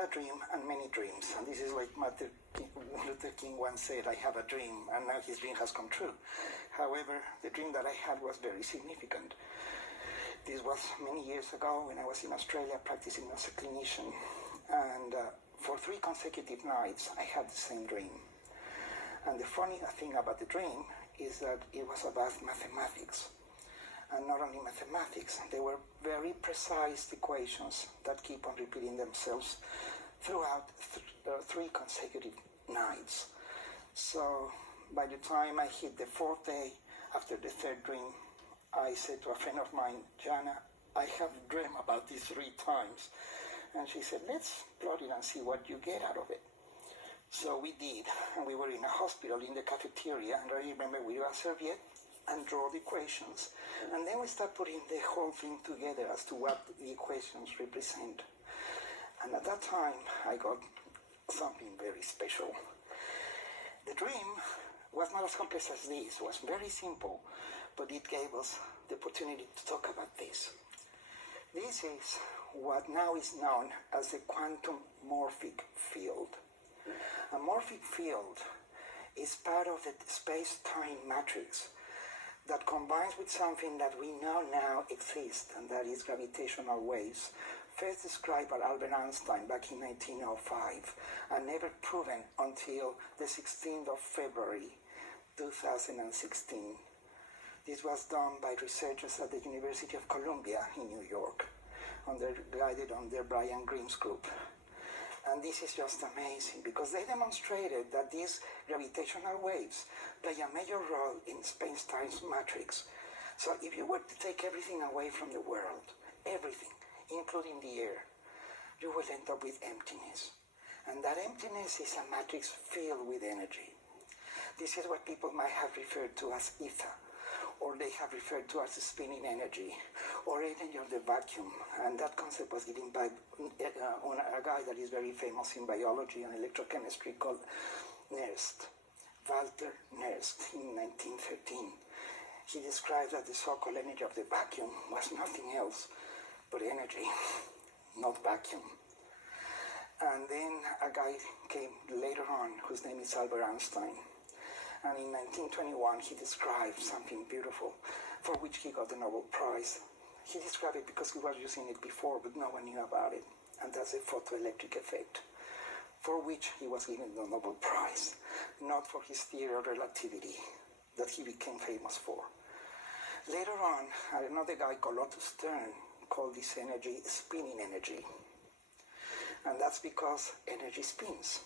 a dream and many dreams, and this is like Martin Luther King once said, I have a dream, and now his dream has come true. However, the dream that I had was very significant. This was many years ago when I was in Australia practicing as a clinician, and for 3 consecutive nights I had the same dream. And the funny thing about the dream is that it was about mathematics. And not only mathematics, they were very precise equations that keep on repeating themselves throughout 3 consecutive nights. So by the time I hit the 4th day after the 3rd dream, I said to a friend of mine, Jana, I have dreamt about this 3 times. And she said, let's plot it and see what you get out of it. So we did, and we were in a hospital in the cafeteria, and I remember we do a serviette and draw the equations. And then we start putting the whole thing together as to what the equations represent. And at that time, I got something very special. The dream was not as complex as this. It was very simple, but it gave us the opportunity to talk about this. This is what now is known as the quantum morphic field. A morphic field is part of the space-time matrix that combines with something that we know now exists, and that is gravitational waves, first described by Albert Einstein back in 1905, and never proven until the 16th of February 2016. This was done by researchers at the University of Columbia in New York, guided under Brian Greaves' group. And this is just amazing because they demonstrated that these gravitational waves play a major role in space-time's matrix. So if you were to take everything away from the world, everything, including the air, you will end up with emptiness. And that emptiness is a matrix filled with energy. This is what people might have referred to as ether, or they have referred to as spinning energy, or energy of the vacuum. And that concept was given by a guy that is very famous in biology and electrochemistry called Nernst, Walter Nernst, in 1913. He described that the so-called energy of the vacuum was nothing else but energy, not vacuum. And then a guy came later on whose name is Albert Einstein. And in 1921, he described something beautiful for which he got the Nobel Prize. He described it because he was using it before, but no one knew about it. And that's the photoelectric effect, for which he was given the Nobel Prize, not for his theory of relativity that he became famous for. Later on, another guy called Otto Stern called this energy spinning energy. And that's because energy spins.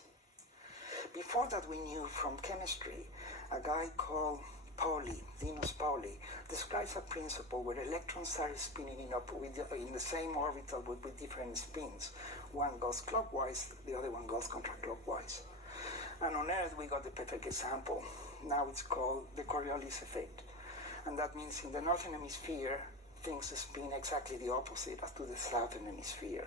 Before that, we knew from chemistry, a guy called Pauli, Linus Pauling, describes a principle where electrons are spinning in the same orbital but with different spins. One goes clockwise, the other one goes counterclockwise. And on Earth, we got the perfect example. Now it's called the Coriolis effect. And that means in the northern hemisphere, things spin exactly the opposite as to the southern hemisphere.